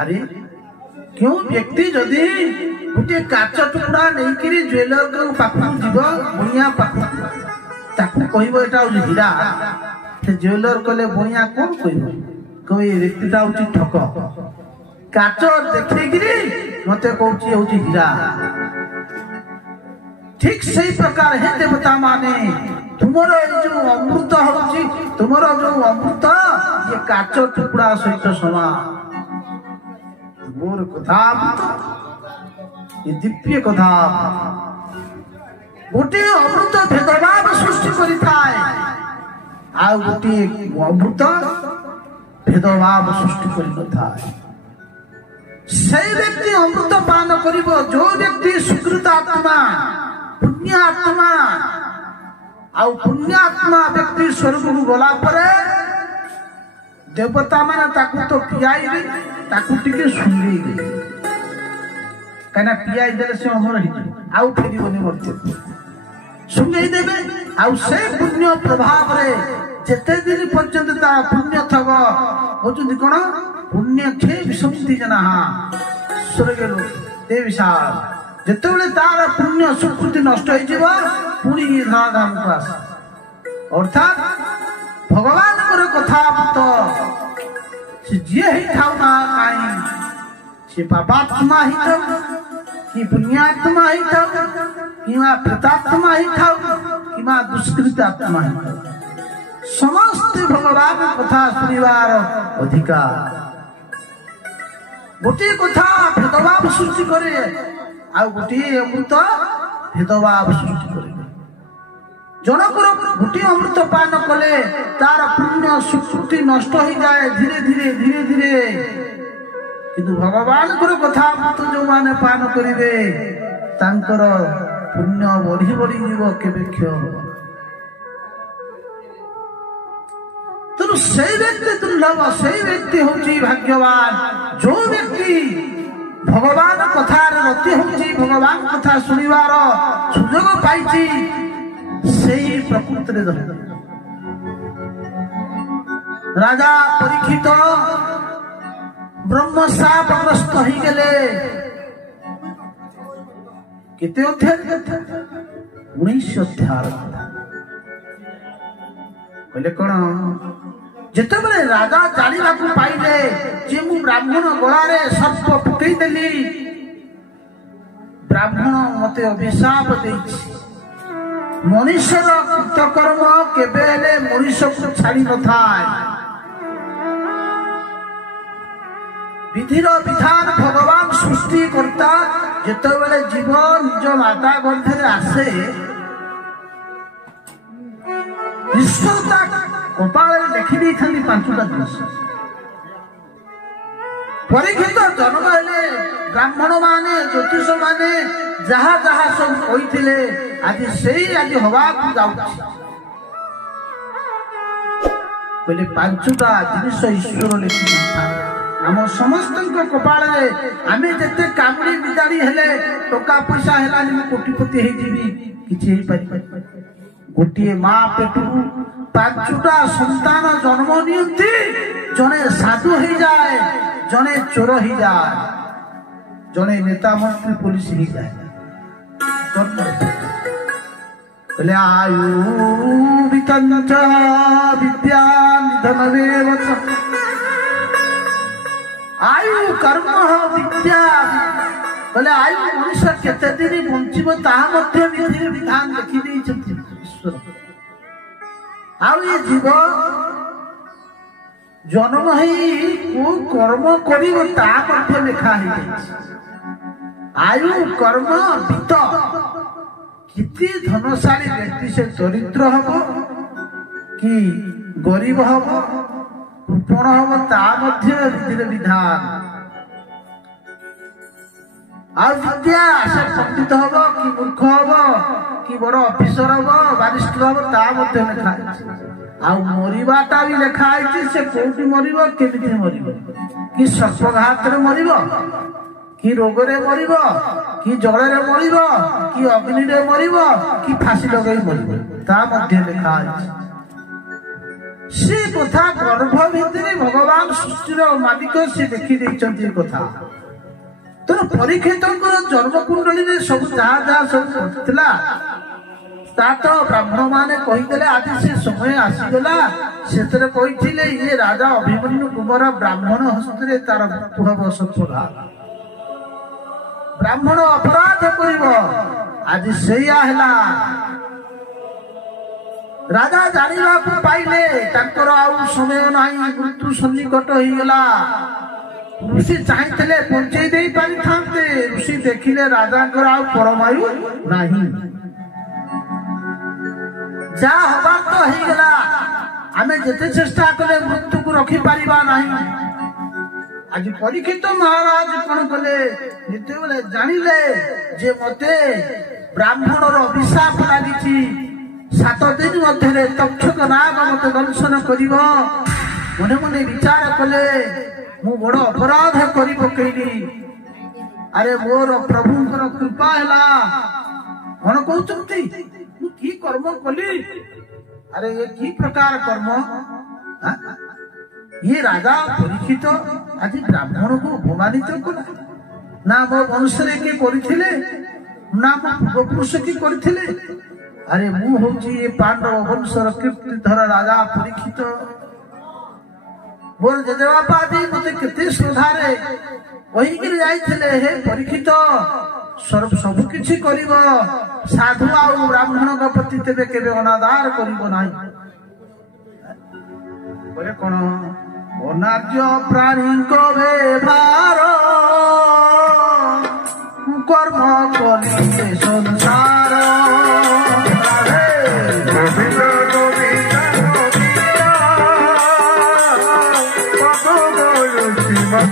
अरे क्यों व्यक्ति जदि गोटे काच टुकड़ा नहीं ज्वेलर पाखु जीव बुणिया पाखु ताकू कहब एटा हूँ हीरा से ज्वेलर कले बुणिया कौन कह व्यक्तिटा हूँ ठक काच देखिकी मत कौची हूँ हीरा ठीक सही प्रकार है देवता माने तुमर जो अमृत हूँ तुमर जो अमृत ये काच टुकड़ा सहित समान मोर कथा ये दिव्य कथा गोटे अमृत भेदभाव सृष्टि करिथाय आ गोटे अमृत भेदभाव सृष्टि करिथाय से व्यक्ति अमृत पान करिवो जो व्यक्ति सुकृत आत्मा पुण्य आत्मा आउ पुण्यात्मा व्यक्ति स्वर्ग को गला परे देवता माने ताकू तो पियाई ताकू टिके सुंगी कना पियाई देले से अमर हिजे आउ फेरिबोनी मरते सुंगी देबे आउ से पुण्य प्रभाव रे जेते दिन पर्यंत ता पुण्य थब होचुंदी कोन पुण्य खे विसंति जना स्वर्ग लोक ते विशाल जेतेबेले तार पुण्य सुकृति नष्ट होई जीव पुणी धाम को आस अर्थात भगवान को कथा तो जी ही थाउ ना काई से पापात्मा ही थाउ कि पुण्यात्मा ही थाउ कि मा प्रेतात्मा ही थाउ कि मा दुष्कृत आत्मा ही थाउ समस्त भगवान कथा सुनिबार अधिकार गोटे कथा भेदभाव सृष्टि करे आ गोटे अमृत भेदभाव सृष्टि करे जनकर गोटे अमृत पान कले तार पुण्य सुकृति नष्ट हो जाए धीरे धीरे धीरे धीरे किंतु भगवान कथा अमृत जो माने पान करिवे तांकर पुण्य बढ़ी बढ़ी जीव केबे क्षय तेणु से व्यक्ति दुर्लभ से व्यक्ति हूँ भाग्यवान जो व्यक्ति भगवान कथार रति हूँ भगवान कथा सुनिबार सुजोग पाई से प्रकृति राजा परीक्षित ब्रह्म शापग्रस्त हो गले केते अध्याय 19 अध्याय कहले कौन जितेबले राजा जाना पाइले जे मु ब्राह्मण गलारे सर्प पकई देली ब्राह्मण मते अभिशाप देछि मनुष्यर कृतकर्म केबेले मनुष्य को छाड़ी न थाए विधिर विधान भगवान सृष्टि करता जितेबले जीव निज माता गर्भे आसे ईश्वरता कपाल लिखि दी खाली 5टा दिवस परीक्षित जन्म हेले ब्राह्मण माने ज्योतिष माने जहा जहा सब कहिथिले आज सेही आज हवा को जाउछि बोले 5टा जिनिस ईश्वर लिखि दिथा हम समस्त कपाल आमे जते कामड़ी बिदाड़ी हेले टका पैसा हेला नि कोटिपति हे जीवी किछि हे पारि गोटे माँ पेटू 5टा संतान जन्म नियंती जने साधु हो जाए जने चोर हो जाए जने नेता मंत्री पुलिस हो जाए बोले आयु वितंच विद्या निधनमेव आयु कर्म विद्या बोले आयु मनुष्य केते दिन बंचिब ताहा मध्य विधि विधान लिखि दैछथि आउ ये जीव जन्म ही को कर्म करिवो ता मध्य लिखा है आयु कर्म वित्त किति धनशाली व्यक्ति से दरिद्र हबो कि गरीब हबो कृपण हबो ता मध्य विधिर विधान आ विद्या से पंडित हबो कि मूर्ख हबो कि बड़ ऑफिसर हबो बारिस्टर हबो ता मध्य लिखा आ मरिबाटा भी लिखा है से कोठी मरिबो केमिति मरिबो कि सर्पघात रे मरिबो कि रोग रे मरिबो कि जल रे मरिबो कि अग्नि रे मरिबो कि फांसी लगाई मरिबो ता मध्य लिखा है से कथा गर्भ भितर भगवान सृष्टिर मालिक से देखी देइचंती कथा तो परीक्षित जन्मकुंडली सब जहा जहा सब पड़ता तो ब्राह्मण माने कहीदेले आज से समय आसीगला से कही ये राजा अभिमन्यु कुमार ब्राह्मण हस्ते तार मृत्यु हम सफला ब्राह्मण अपराध कर आज सैया राजा जाना पाइले समय ना मृत्यु सन्निकट हो गला ऋषि चाहिए पहुंचे दे पारि थांते ऋषि देखिले राजा परमायु नहीं जा हबार तो हो गला आमे जेते चेष्टा कले मृत्यु को रखी पारिबा नहीं आज परीक्षित महाराज कौन कले जेते बेले जानिले जे मते ब्राह्मणर अभिशाप लागिछि 7 दिन मध्य तक्षक नाग मत दर्शन करिब मने मने विचार कले मु बड़ अपराध करी पकईली अरे मोर प्रभुंकर कृपा है कौन कहते की कर्म कली अरे ये की प्रकार कर्म ये राजा परीक्षित आज ब्राह्मण को अपमानित कला ना मो वंश किए करथिले ना मो पूर्वपुरुष की करथिले अरे मु होची ये पांडव वंशर कीर्तिधर राजा परीक्षित बोल जजबापा जी मते केते श्रद्धारे वही के जाइथिले हे परीक्षित सर्व सब किछि करिवो साधु आ ब्राह्मण का प्रति तेबे केबे अनादार करिवो नाही बोले कोन अनार्य प्राणी को व्यवहार कर्म कलिते संसार Maka